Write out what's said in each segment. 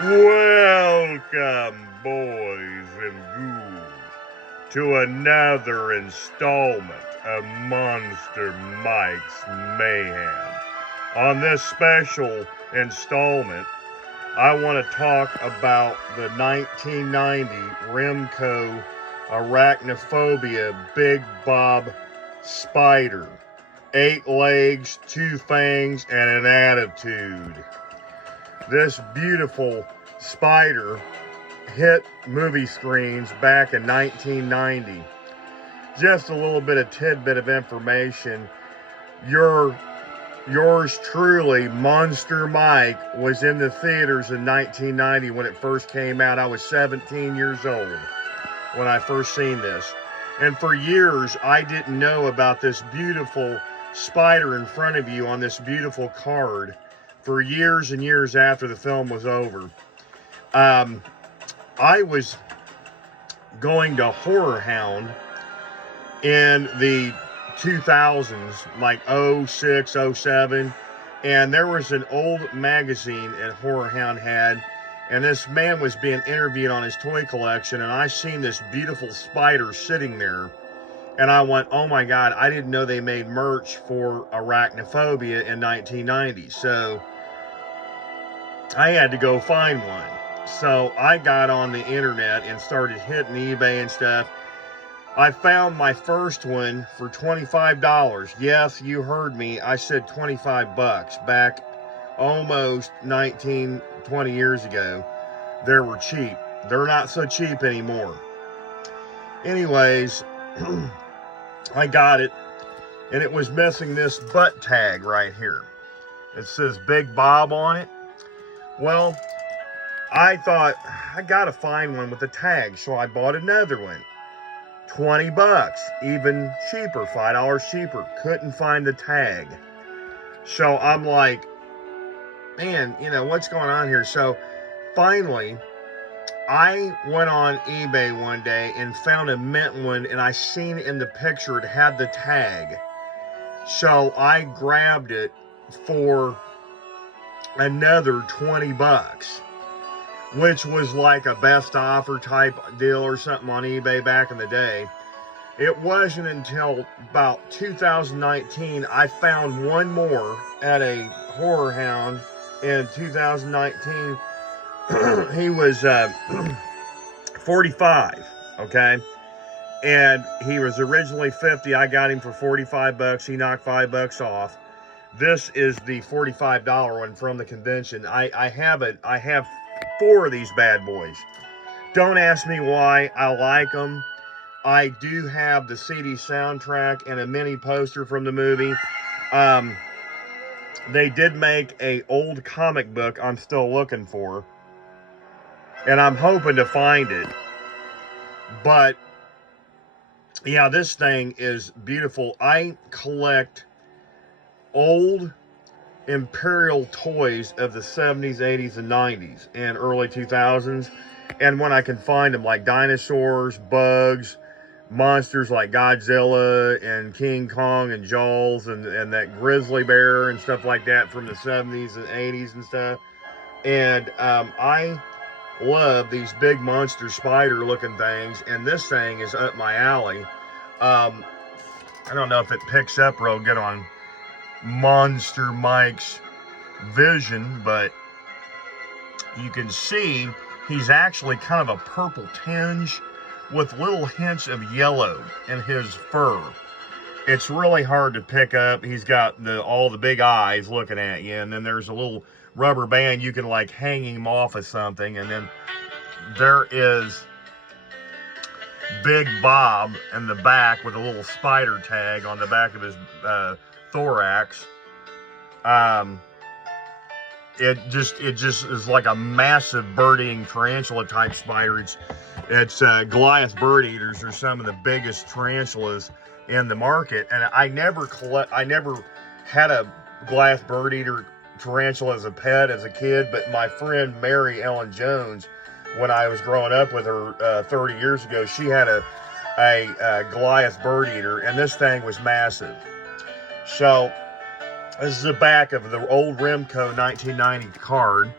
Welcome, boys and ghouls, to another installment of Monster Mike's Mayhem. On this special installment, I want to talk about the 1990 Remco Arachnophobia Big Bob spider. 8 legs, 2 fangs, and an attitude. This beautiful spider hit movie screens back in 1990. Just a little bit of tidbit of information. Yours truly, Monster Mike, was in the theaters in 1990 when it first came out. I was 17 years old when I first seen this. And for years, I didn't know about this beautiful spider in front of you on this beautiful card for years and years after the film was over. I was going to Horror Hound in the 2000s, like 06, 07, and there was an old magazine that Horror Hound had, and this man was being interviewed on his toy collection, and I seen this beautiful spider sitting there, and I went, oh my God, I didn't know they made merch for Arachnophobia in 1990, so I had to go find one. So I got on the internet and started hitting eBay and stuff. I found my first one for $25. Yes, you heard me. I said 25 bucks back almost 19, 20 years ago. They were cheap. They're not so cheap anymore. Anyways, I got it, and it was missing this butt tag right here. It says Big Bob on it. Well, I thought, I gotta find one with a tag, so I bought another one. 20 bucks, even cheaper, $5 cheaper. Couldn't find the tag. So I'm like, man, what's going on here? So finally, I went on eBay one day and found a mint one, and I seen in the picture it had the tag. So I grabbed it for another 20 bucks, which was like a best offer type deal or something on eBay back in the day. It wasn't until about 2019 I found one more at a Horror Hound in 2019. He was 45, okay? And he was originally 50. I got him for 45 bucks. He knocked 5 bucks off. This is the $45 one from the convention. I have 4 of these bad boys. Don't ask me why. I like them. I do have the CD soundtrack and a mini poster from the movie. They did make an old comic book I'm still looking for, and I'm hoping to find it. But yeah, this thing is beautiful. I collect old Imperial toys of the 70s, 80s, and 90s, and early 2000s. And when I can find them, like dinosaurs, bugs, monsters like Godzilla and King Kong and Jaws and that grizzly bear and stuff like that from the 70s and 80s and stuff. And I love these big monster spider looking things, and this thing is up my alley. I don't know if it picks up real good on Monster Mike's vision, but you can see he's actually kind of a purple tinge with little hints of yellow in his fur. It's really hard to pick up. He's got all the big eyes looking at you, and then there's a little rubber band you can like hang him off of something, and then there is Big Bob in the back with a little spider tag on the back of his thorax. It just is like a massive bird-eating tarantula type spider. It's Goliath bird eaters are some of the biggest tarantulas in the market, and I never had a Goliath bird eater tarantula as a pet as a kid, but my friend Mary Ellen Jones, when I was growing up with her 30 years ago, she had a Goliath bird eater, and this thing was massive. So this is the back of the old Remco 1990 card.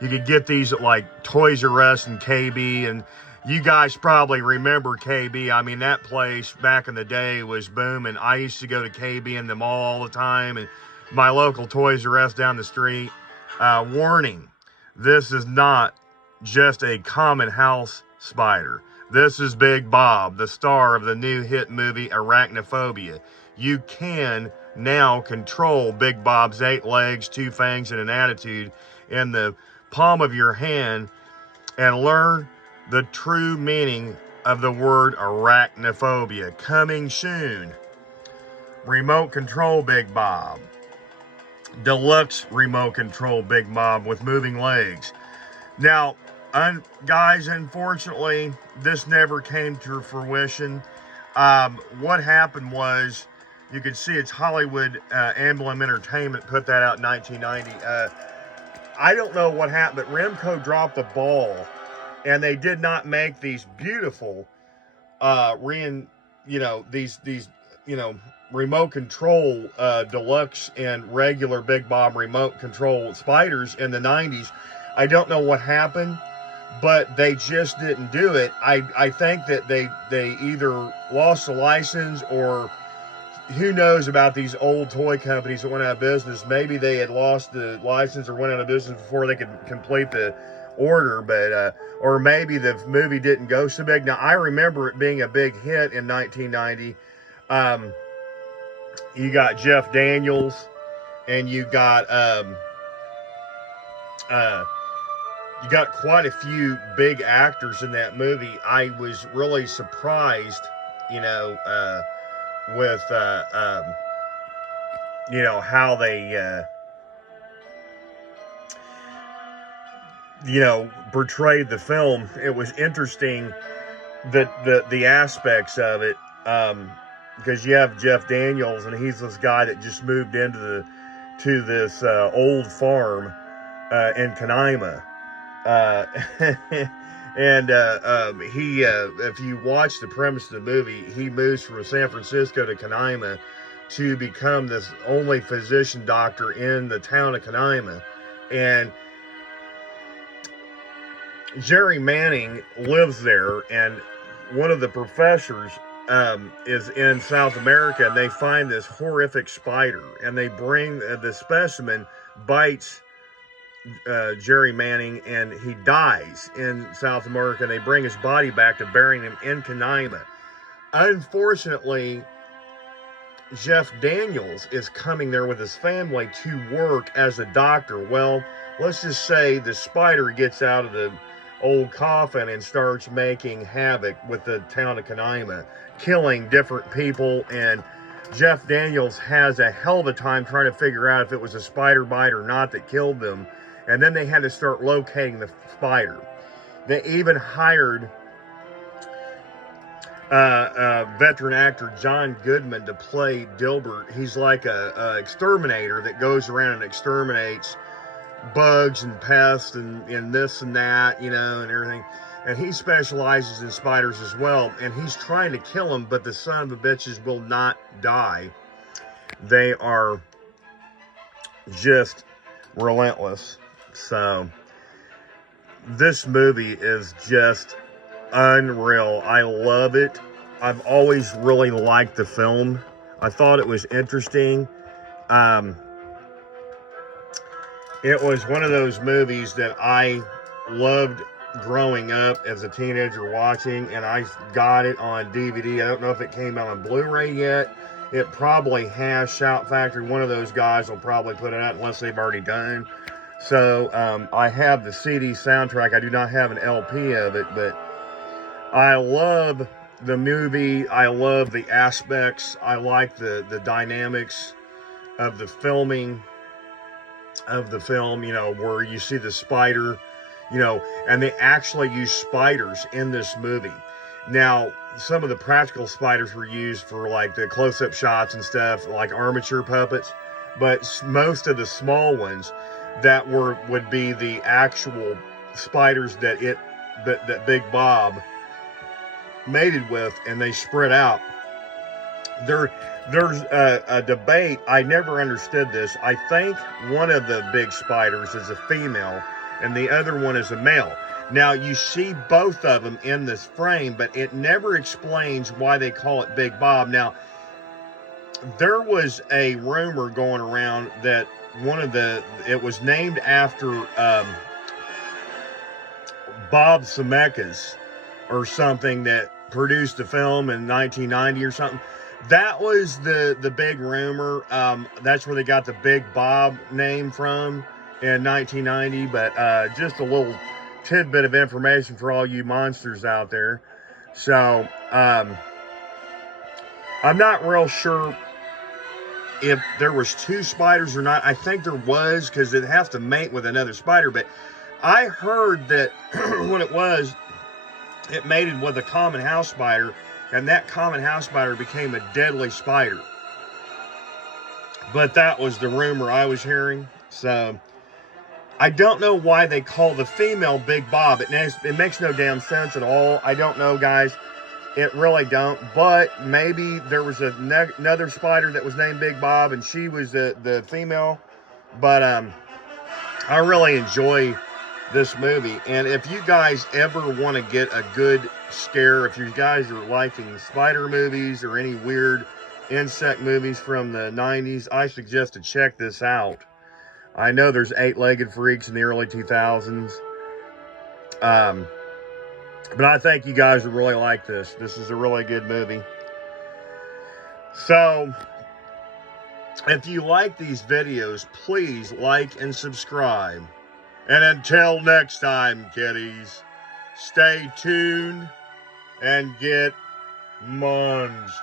You could get these at like Toys R Us and KB, and you guys probably remember KB. I mean, that place back in the day was booming. I used to go to KB in the mall all the time, and my local Toys R Us down the street. Warning, this is not just a common house spider. This is Big Bob, the star of the new hit movie Arachnophobia. You can now control Big Bob's 8 legs, 2 fangs, and an attitude in the palm of your hand and learn the true meaning of the word arachnophobia. Coming soon. Remote control Big Bob. Deluxe remote control Big Bob with moving legs. Now, guys, unfortunately, this never came to fruition. What happened was, you could see it's Hollywood Emblem Entertainment put that out in 1990. I don't know what happened, but Remco dropped the ball, and they did not make these beautiful, remote control deluxe and regular Big Bob remote control spiders in the 90s. I don't know what happened, but they just didn't do it. I think that they either lost the license, or who knows about these old toy companies that went out of business. Maybe they had lost the license or went out of business before they could complete the order, but or maybe the movie didn't go so big. Now, I remember it being a big hit in 1990. You got Jeff Daniels, and you got quite a few big actors in that movie. I was really surprised, with how they portrayed the film. It was interesting that the aspects of it, because you have Jeff Daniels, and he's this guy that just moved into this old farm in Canaima. And he, if you watch the premise of the movie, he moves from San Francisco to Canaima to become this only physician doctor in the town of Canaima. And Jerry Manning lives there, and one of the professors is in South America, and they find this horrific spider, and they bring the specimen bites Jerry Manning, and he dies in South America, and they bring his body back to burying him in Canaima. Unfortunately, Jeff Daniels is coming there with his family to work as a doctor. Well, let's just say the spider gets out of the old coffin and starts making havoc with the town of Canaima, killing different people, and Jeff Daniels has a hell of a time trying to figure out if it was a spider bite or not that killed them. And then they had to start locating the spider. They even hired veteran actor John Goodman to play Dilbert. He's like a exterminator that goes around and exterminates bugs and pests and this and that, and everything. And he specializes in spiders as well. And he's trying to kill them, but the son of a bitches will not die. They are just relentless. So this movie is just unreal. I love it. I've always really liked the film. I thought it was interesting. It was one of those movies that I loved growing up as a teenager watching, and I got it on DVD. I don't know if it came out on Blu-ray yet. It probably has. Shout Factory, one of those guys will probably put it out unless they've already done. So I have the CD soundtrack. I do not have an LP of it, but I love the movie. I love the aspects. I like the dynamics of the filming of the film, where you see the spider, and they actually use spiders in this movie. Now, some of the practical spiders were used for like the close-up shots and stuff, like armature puppets, but most of the small ones that would be the actual spiders that Big Bob mated with, and they spread out. There's a debate. I never understood this. I think one of the big spiders is a female, and the other one is a male. Now, you see both of them in this frame, but it never explains why they call it Big Bob. Now, there was a rumor going around that it was named after Bob Zemeckis or something that produced the film in 1990 or something. That was the big rumor. That's where they got the Big Bob name from in 1990. But just a little tidbit of information for all you monsters out there. So I'm not real sure if there was two spiders or not. I think there was, because it has to mate with another spider. But I heard that when it mated with a common house spider, and that common house spider became a deadly spider. But that was the rumor I was hearing. So I don't know why they call the female Big Bob. It makes no damn sense at all. I don't know, guys. It really don't. But maybe there was another spider that was named Big Bob, and she was the female. But I really enjoy this movie. And if you guys ever want to get a good scare, if you guys are liking spider movies or any weird insect movies from the 90s, I suggest to check this out. I know there's eight-legged freaks in the early 2000s. But I think you guys would really like this. This is a really good movie. So, if you like these videos, please like and subscribe. And until next time, kiddies, stay tuned and get monster-fied.